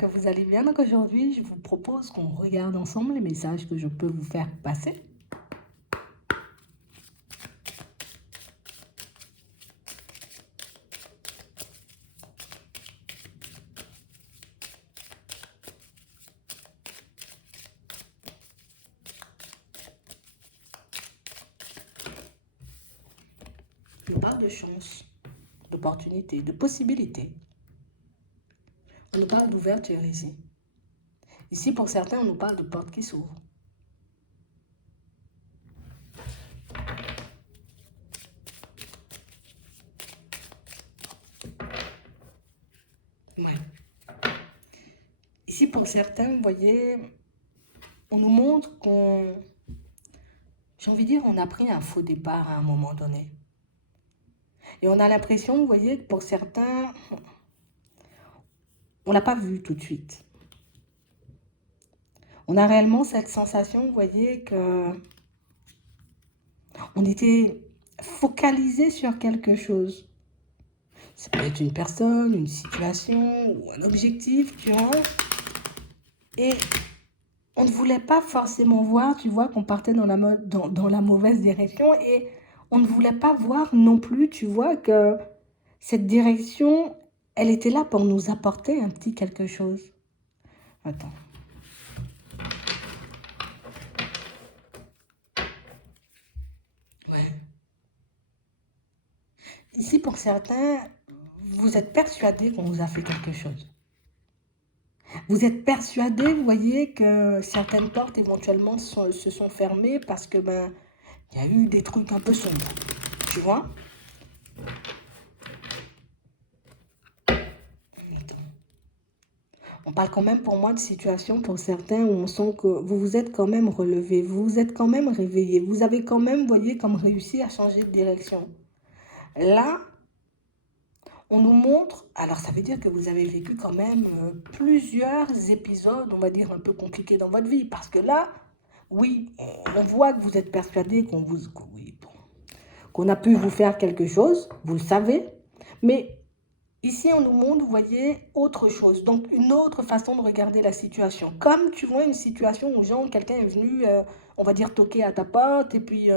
que vous allez bien. Donc aujourd'hui, je vous propose qu'on regarde ensemble les messages que je peux vous faire passer. On parle de chance, d'opportunité, de possibilité. On nous parle d'ouverture ici. Ici, pour certains, on nous parle de portes qui s'ouvrent. Ouais. Ici, pour certains, vous voyez, on nous montre qu'on, j'ai envie de dire, on a pris un faux départ à un moment donné. Et on a l'impression, vous voyez, que pour certains, on ne l'a pas vu tout de suite. On a réellement cette sensation, vous voyez, que on était focalisé sur quelque chose. Ça peut être une personne, une situation ou un objectif, tu vois. Et on ne voulait pas forcément voir, tu vois, qu'on partait dans la mauvaise direction. Et on ne voulait pas voir non plus, tu vois, que cette direction, elle était là pour nous apporter un petit quelque chose. Attends. Ouais. Ici, pour certains, vous êtes persuadés qu'on vous a fait quelque chose. Vous êtes persuadés, vous voyez, que certaines portes éventuellement se sont fermées parce que il y a eu des trucs un peu sombres. Tu vois? On parle quand même pour moi de situation pour certains où on sent que vous vous êtes quand même relevé, vous vous êtes quand même réveillé, vous avez quand même, vous voyez, comme réussi à changer de direction. Là, on nous montre, alors ça veut dire que vous avez vécu quand même plusieurs épisodes, on va dire, un peu compliqués dans votre vie. Parce que là, oui, on voit que vous êtes persuadé oui, bon, qu'on a pu vous faire quelque chose, vous le savez, mais ici on nous montre, vous voyez, autre chose, donc une autre façon de regarder la situation. Comme tu vois une situation où genre quelqu'un est venu, on va dire, toquer à ta porte, et puis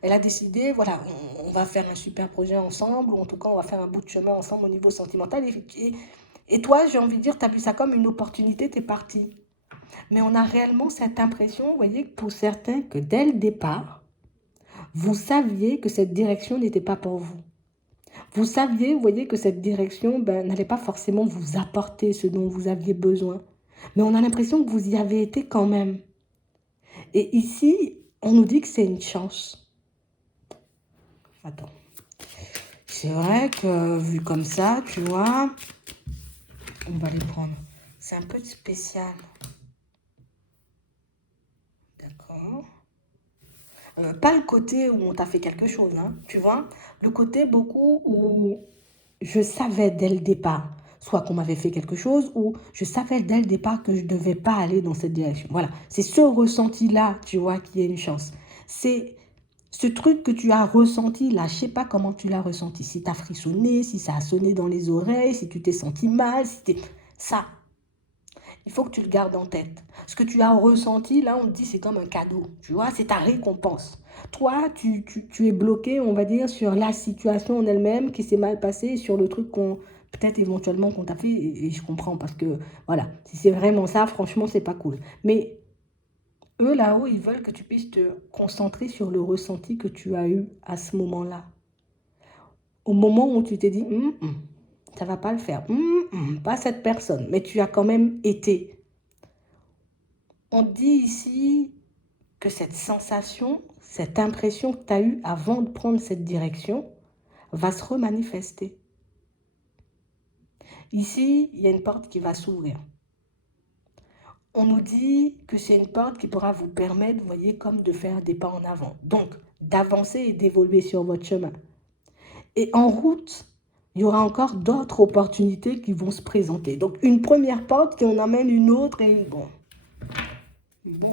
elle a décidé, voilà, on va faire un super projet ensemble, ou en tout cas on va faire un bout de chemin ensemble au niveau sentimental, et toi, j'ai envie de dire, tu as vu ça comme une opportunité, tu es parti. Mais on a réellement cette impression, vous voyez, pour certains, que dès le départ, vous saviez que cette direction n'était pas pour vous. Vous saviez, vous voyez, que cette direction n'allait pas forcément vous apporter ce dont vous aviez besoin. Mais on a l'impression que vous y avez été quand même. Et ici, on nous dit que c'est une chance. Attends. C'est vrai que vu comme ça, tu vois, on va les prendre. C'est un peu spécial. D'accord. Pas le côté où on t'a fait quelque chose, hein, tu vois. Le côté beaucoup où je savais dès le départ, soit qu'on m'avait fait quelque chose, ou je savais dès le départ que je ne devais pas aller dans cette direction. Voilà, c'est ce ressenti-là, tu vois, qui est une chance. C'est ce truc que tu as ressenti là, je ne sais pas comment tu l'as ressenti. Si tu as frissonné, si ça a sonné dans les oreilles, si tu t'es senti mal, si t'es... Ça, il faut que tu le gardes en tête. Ce que tu as ressenti, là, on te dit, c'est comme un cadeau. Tu vois, c'est ta récompense. Toi, tu es bloqué, on va dire, sur la situation en elle-même qui s'est mal passée, sur le truc qu'on, peut-être éventuellement qu'on t'a fait, et je comprends parce que, voilà, si c'est vraiment ça, franchement, c'est pas cool. Mais eux, là-haut, ils veulent que tu puisses te concentrer sur le ressenti que tu as eu à ce moment-là. Au moment où tu t'es dit, ça va pas le faire, pas cette personne, mais tu as quand même été. On dit ici que cette sensation, cette impression que tu as eue avant de prendre cette direction va se remanifester. Ici, il y a une porte qui va s'ouvrir. On nous dit que c'est une porte qui pourra vous permettre, vous voyez, comme de faire des pas en avant. Donc, d'avancer et d'évoluer sur votre chemin. Et en route, il y aura encore d'autres opportunités qui vont se présenter. Donc, une première porte qui en amène une autre et une... Bon,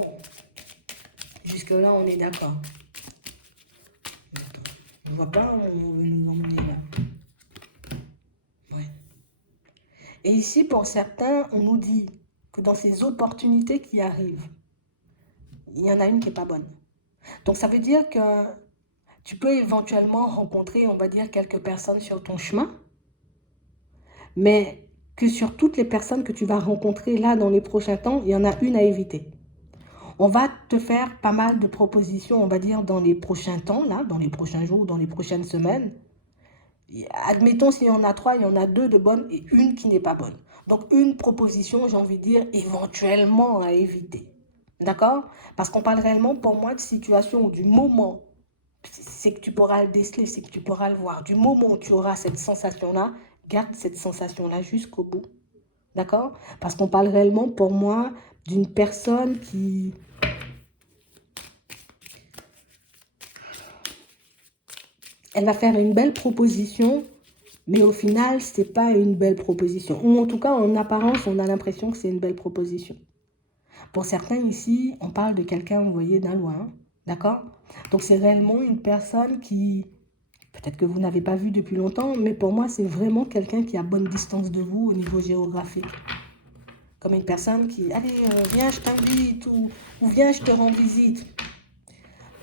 jusque-là, on est d'accord. On ne voit pas où on veut nous emmener là. Ouais. Et ici, pour certains, on nous dit que dans ces opportunités qui arrivent, il y en a une qui n'est pas bonne. Donc ça veut dire que tu peux éventuellement rencontrer, on va dire, quelques personnes sur ton chemin, mais que sur toutes les personnes que tu vas rencontrer là dans les prochains temps, il y en a une à éviter. On va te faire pas mal de propositions, on va dire, dans les prochains temps, là, dans les prochains jours, dans les prochaines semaines. Admettons, s'il y en a 3, il y en a 2 de bonnes et une qui n'est pas bonne. Donc, une proposition, j'ai envie de dire, éventuellement à éviter. D'accord? Parce qu'on parle réellement, pour moi, de situation ou du moment, c'est que tu pourras le déceler, c'est que tu pourras le voir. Du moment où tu auras cette sensation-là, garde cette sensation-là jusqu'au bout. D'accord? Parce qu'on parle réellement, pour moi, d'une personne qui... Elle va faire une belle proposition, mais au final, ce n'est pas une belle proposition. Ou en tout cas, en apparence, on a l'impression que c'est une belle proposition. Pour certains ici, on parle de quelqu'un, vous voyez, d'un loin. D'accord? Donc, c'est réellement une personne qui... Peut-être que vous n'avez pas vu depuis longtemps, mais pour moi, c'est vraiment quelqu'un qui a bonne distance de vous au niveau géographique. Comme une personne qui, allez, viens, je t'invite, ou viens, je te rends visite.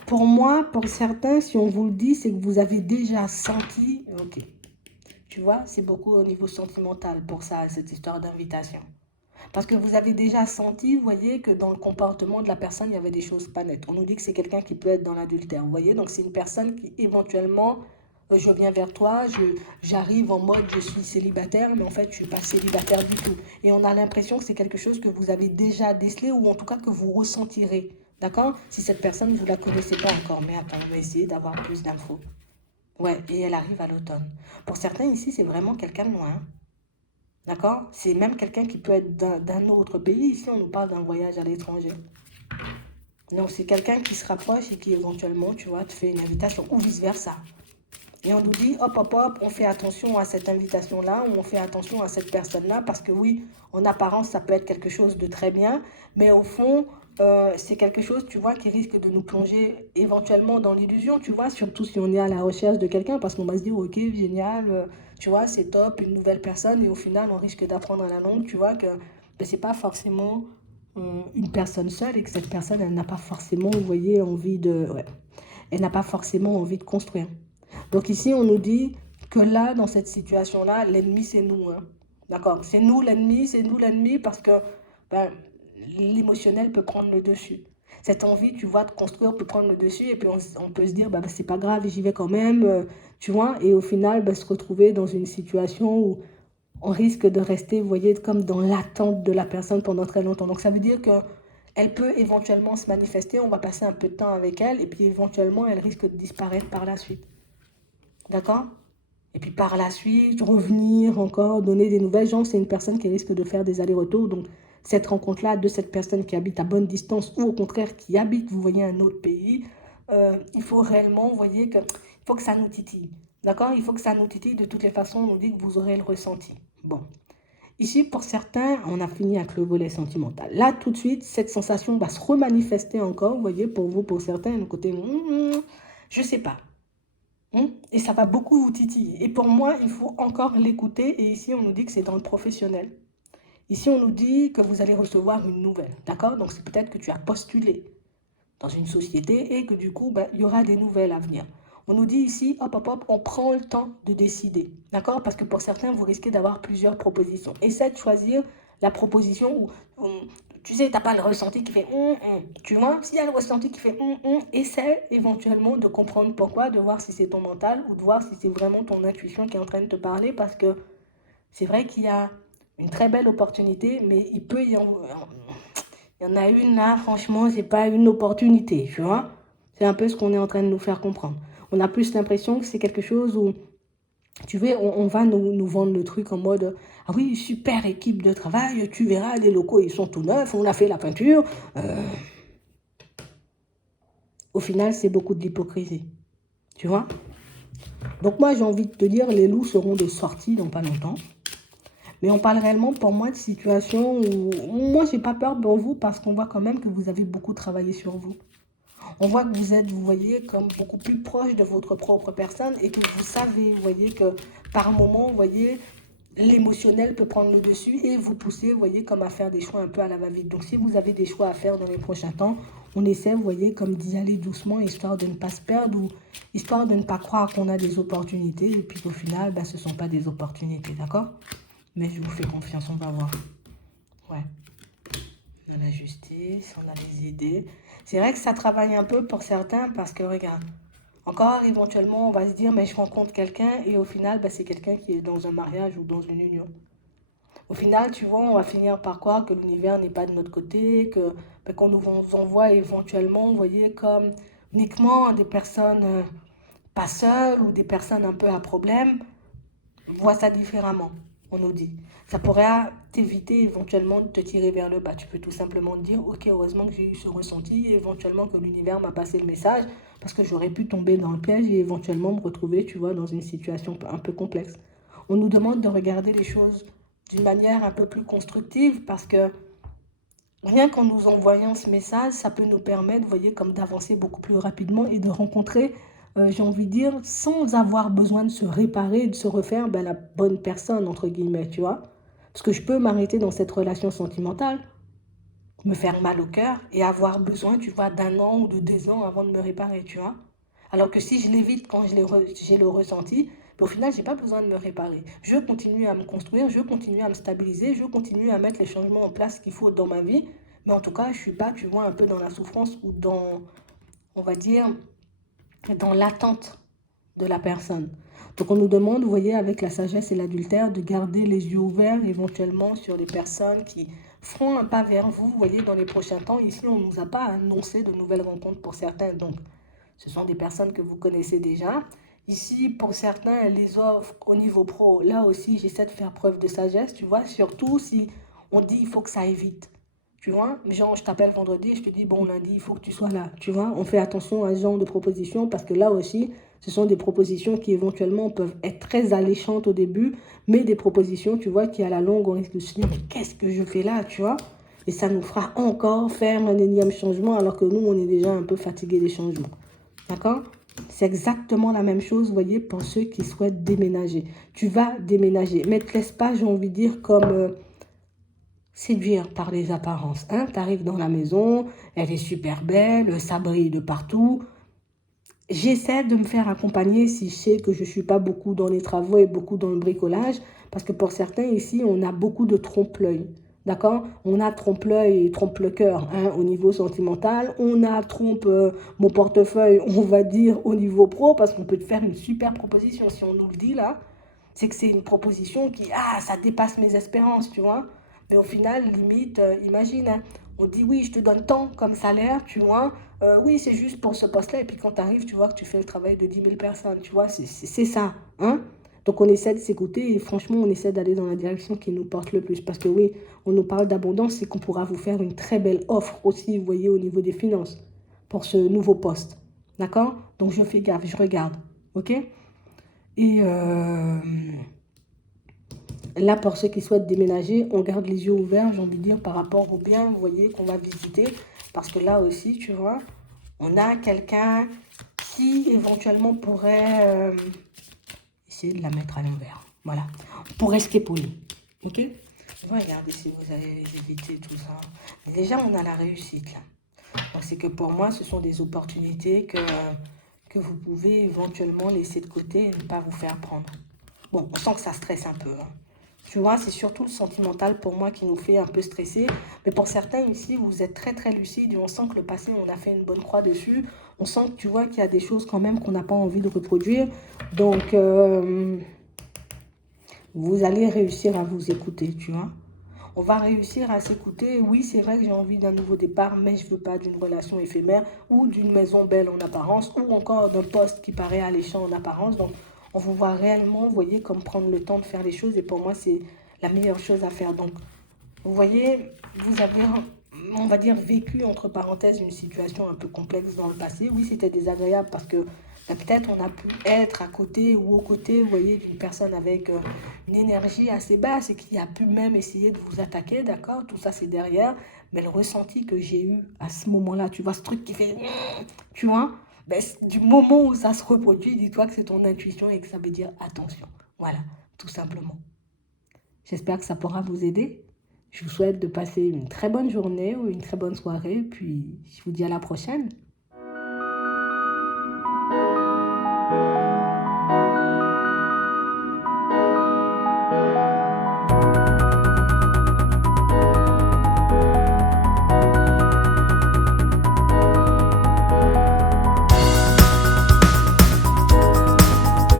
Pour moi, pour certains, si on vous le dit, c'est que vous avez déjà senti, ok, tu vois, c'est beaucoup au niveau sentimental pour ça, cette histoire d'invitation. Parce que vous avez déjà senti, vous voyez, que dans le comportement de la personne, il y avait des choses pas nettes. On nous dit que c'est quelqu'un qui peut être dans l'adultère, vous voyez. Donc, c'est une personne qui, éventuellement, je viens vers toi, j'arrive en mode je suis célibataire, mais en fait, je ne suis pas célibataire du tout. Et on a l'impression que c'est quelque chose que vous avez déjà décelé ou en tout cas que vous ressentirez. D'accord? Si cette personne, vous ne la connaissez pas encore. Mais attends, on va essayer d'avoir plus d'infos. Ouais, et elle arrive à l'automne. Pour certains ici, c'est vraiment quelqu'un de loin. D'accord? C'est même quelqu'un qui peut être d'un autre pays. Ici, on nous parle d'un voyage à l'étranger. Donc, c'est quelqu'un qui se rapproche et qui éventuellement, tu vois, te fait une invitation ou vice-versa. Et on nous dit, hop, hop, hop, on fait attention à cette invitation-là, ou on fait attention à cette personne-là, parce que oui, en apparence, ça peut être quelque chose de très bien, mais au fond, c'est quelque chose, tu vois, qui risque de nous plonger éventuellement dans l'illusion, tu vois, surtout si on est à la recherche de quelqu'un, parce qu'on va se dire, ok, génial, tu vois, c'est top, une nouvelle personne, et au final, on risque d'apprendre à la longue, tu vois, que ben, c'est pas forcément une personne seule, et que cette personne, elle n'a pas forcément, vous voyez, envie de... Ouais, elle n'a pas forcément envie de construire. Donc ici, on nous dit que là, dans cette situation-là, l'ennemi, c'est nous. Hein. D'accord? C'est nous l'ennemi parce que ben, l'émotionnel peut prendre le dessus. Cette envie, tu vois, de construire peut prendre le dessus et puis on peut se dire, bah, c'est pas grave, j'y vais quand même, tu vois, et au final, bah, se retrouver dans une situation où on risque de rester, vous voyez, comme dans l'attente de la personne pendant très longtemps. Donc ça veut dire que elle peut éventuellement se manifester, on va passer un peu de temps avec elle et puis éventuellement, elle risque de disparaître par la suite. D'accord? Et puis par la suite, revenir encore, donner des nouvelles. Genre, c'est une personne qui risque de faire des allers-retours. Donc, cette rencontre-là de cette personne qui habite à bonne distance ou au contraire qui habite, vous voyez, un autre pays, il faut réellement, vous voyez, il faut que ça nous titille. D'accord? Il faut que ça nous titille. De toutes les façons, on nous dit que vous aurez le ressenti. Bon. Ici, pour certains, on a fini avec le volet sentimental. Là, tout de suite, cette sensation va se remanifester encore. Vous voyez, pour vous, pour certains, le côté, je sais pas. Et ça va beaucoup vous titiller. Et pour moi, il faut encore l'écouter. Et ici, on nous dit que c'est dans le professionnel. Ici, on nous dit que vous allez recevoir une nouvelle. D'accord? Donc, c'est peut-être que tu as postulé dans une société et que du coup, ben, il y aura des nouvelles à venir. On nous dit ici, hop, hop, hop, on prend le temps de décider. D'accord? Parce que pour certains, vous risquez d'avoir plusieurs propositions. Essaie de choisir la proposition où tu sais, tu n'as pas le ressenti qui fait Tu vois, s'il y a le ressenti qui fait essaie éventuellement de comprendre pourquoi, de voir si c'est ton mental ou de voir si c'est vraiment ton intuition qui est en train de te parler parce que c'est vrai qu'il y a une très belle opportunité, mais il peut y en a une là, franchement, c'est pas une opportunité, tu vois. C'est un peu ce qu'on est en train de nous faire comprendre. On a plus l'impression que c'est quelque chose où tu vois, on va nous vendre le truc en mode ah oui, super équipe de travail, tu verras, les locaux ils sont tout neufs, on a fait la peinture. Au final, c'est beaucoup de l'hypocrisie. Tu vois? Donc moi, j'ai envie de te dire, les loups seront de sortie dans pas longtemps. Mais on parle réellement pour moi de situations où moi, j'ai pas peur pour vous parce qu'on voit quand même que vous avez beaucoup travaillé sur vous. On voit que vous êtes, vous voyez, comme beaucoup plus proche de votre propre personne et que vous savez, vous voyez, que par moment, vous voyez, l'émotionnel peut prendre le dessus et vous pousser, vous voyez, comme à faire des choix un peu à la va-vite. Donc, si vous avez des choix à faire dans les prochains temps, on essaie, vous voyez, comme d'y aller doucement, histoire de ne pas se perdre ou histoire de ne pas croire qu'on a des opportunités et puis qu'au final, ben, ce ne sont pas des opportunités, d'accord? Mais je vous fais confiance, on va voir. Ouais. On a la justice, on a les idées. C'est vrai que ça travaille un peu pour certains parce que, regarde, encore éventuellement, on va se dire, mais je rencontre quelqu'un et au final, ben, c'est quelqu'un qui est dans un mariage ou dans une union. Au final, tu vois, on va finir par croire que l'univers n'est pas de notre côté, que ben, qu'on nous envoie éventuellement, vous voyez, comme uniquement des personnes pas seules ou des personnes un peu à problème, voient ça différemment, on nous dit. Ça pourrait t'éviter éventuellement de te tirer vers le bas. Tu peux tout simplement te dire, ok, heureusement que j'ai eu ce ressenti et éventuellement que l'univers m'a passé le message parce que j'aurais pu tomber dans le piège et éventuellement me retrouver, tu vois, dans une situation un peu complexe. On nous demande de regarder les choses d'une manière un peu plus constructive parce que rien qu'en nous envoyant ce message, ça peut nous permettre, vous voyez, comme d'avancer beaucoup plus rapidement et de rencontrer, j'ai envie de dire, sans avoir besoin de se réparer, de se refaire, ben, la bonne personne, entre guillemets, tu vois. Parce que je peux m'arrêter dans cette relation sentimentale, me faire mal au cœur et avoir besoin, tu vois, d'un an ou de 2 ans avant de me réparer, tu vois. Alors que si je l'évite quand j'ai le ressenti, ben, au final, j'ai pas besoin de me réparer. Je continue à me construire, je continue à me stabiliser, je continue à mettre les changements en place qu'il faut dans ma vie. Mais en tout cas, je suis pas, tu vois, un peu dans la souffrance ou dans, on va dire, dans l'attente de la personne. Donc on nous demande, vous voyez, avec la sagesse et l'adultère, de garder les yeux ouverts éventuellement sur les personnes qui feront un pas vers vous, vous voyez, dans les prochains temps. Ici, on ne nous a pas annoncé de nouvelles rencontres pour certains, donc ce sont des personnes que vous connaissez déjà. Ici, pour certains, les offres au niveau pro, là aussi, j'essaie de faire preuve de sagesse, tu vois, surtout si on dit il faut que ça aille vite. Tu vois, genre, je t'appelle vendredi, je te dis, bon, lundi, il faut que tu sois là. Tu vois, on fait attention à ce genre de propositions parce que là aussi, ce sont des propositions qui éventuellement peuvent être très alléchantes au début, mais des propositions, tu vois, qui à la longue, on risque de se dire, mais qu'est-ce que je fais là, tu vois? Et ça nous fera encore faire un énième changement alors que nous, on est déjà un peu fatigués des changements. D'accord? C'est exactement la même chose, vous voyez, pour ceux qui souhaitent déménager. Tu vas déménager, mais ne te laisse pas, j'ai envie de dire, comme séduire par les apparences. Hein? Tu arrives dans la maison, elle est super belle, ça brille de partout. J'essaie de me faire accompagner si je sais que je ne suis pas beaucoup dans les travaux et beaucoup dans le bricolage, parce que pour certains ici, on a beaucoup de trompe-l'œil. D'accord? On a trompe-l'œil et trompe-le-cœur hein, au niveau sentimental. On a trompe mon portefeuille, on va dire, au niveau pro, parce qu'on peut te faire une super proposition. Si on nous le dit là, c'est que c'est une proposition qui, ça dépasse mes espérances, tu vois. Mais au final, limite, imagine, hein, on dit oui, je te donne tant comme salaire, tu vois. Oui, c'est juste pour ce poste-là. Et puis quand tu arrives, tu vois que tu fais le travail de 10 000 personnes, tu vois. C'est ça, hein. Donc on essaie de s'écouter et franchement, on essaie d'aller dans la direction qui nous porte le plus. Parce que oui, on nous parle d'abondance, c'est qu'on pourra vous faire une très belle offre aussi, vous voyez, au niveau des finances pour ce nouveau poste. D'accord? Donc je fais gaffe, je regarde. OK? Et là, pour ceux qui souhaitent déménager, on garde les yeux ouverts, j'ai envie de dire, par rapport au bien, vous voyez, qu'on va visiter. Parce que là aussi, tu vois, on a quelqu'un qui éventuellement pourrait essayer de la mettre à l'envers. Voilà. Pour rester poli. Ok? On va regarder si vous allez les éviter, tout ça. Mais déjà, on a la réussite, là. Donc, c'est que pour moi, ce sont des opportunités que vous pouvez éventuellement laisser de côté et ne pas vous faire prendre. Bon, on sent que ça stresse un peu, hein. Tu vois, c'est surtout le sentimental pour moi qui nous fait un peu stresser. Mais pour certains ici, vous êtes très très lucide et on sent que le passé, on a fait une bonne croix dessus. On sent que tu vois qu'il y a des choses quand même qu'on n'a pas envie de reproduire. Donc, vous allez réussir à vous écouter, tu vois. On va réussir à s'écouter. Oui, c'est vrai que j'ai envie d'un nouveau départ, mais je ne veux pas d'une relation éphémère ou d'une maison belle en apparence ou encore d'un poste qui paraît alléchant en apparence. Donc, on vous voit réellement, vous voyez, comme prendre le temps de faire les choses. Et pour moi, c'est la meilleure chose à faire. Donc, vous voyez, vous avez, on va dire, vécu, entre parenthèses, une situation un peu complexe dans le passé. Oui, c'était désagréable parce que peut-être on a pu être à côté ou aux côtés, vous voyez, d'une personne avec une énergie assez basse et qui a pu même essayer de vous attaquer, d'accord? Tout ça, c'est derrière. Mais le ressenti que j'ai eu à ce moment-là, tu vois, ce truc qui fait, tu vois, ben, du moment où ça se reproduit, dis-toi que c'est ton intuition et que ça veut dire attention. Voilà, tout simplement. J'espère que ça pourra vous aider. Je vous souhaite de passer une très bonne journée ou une très bonne soirée, puis je vous dis à la prochaine.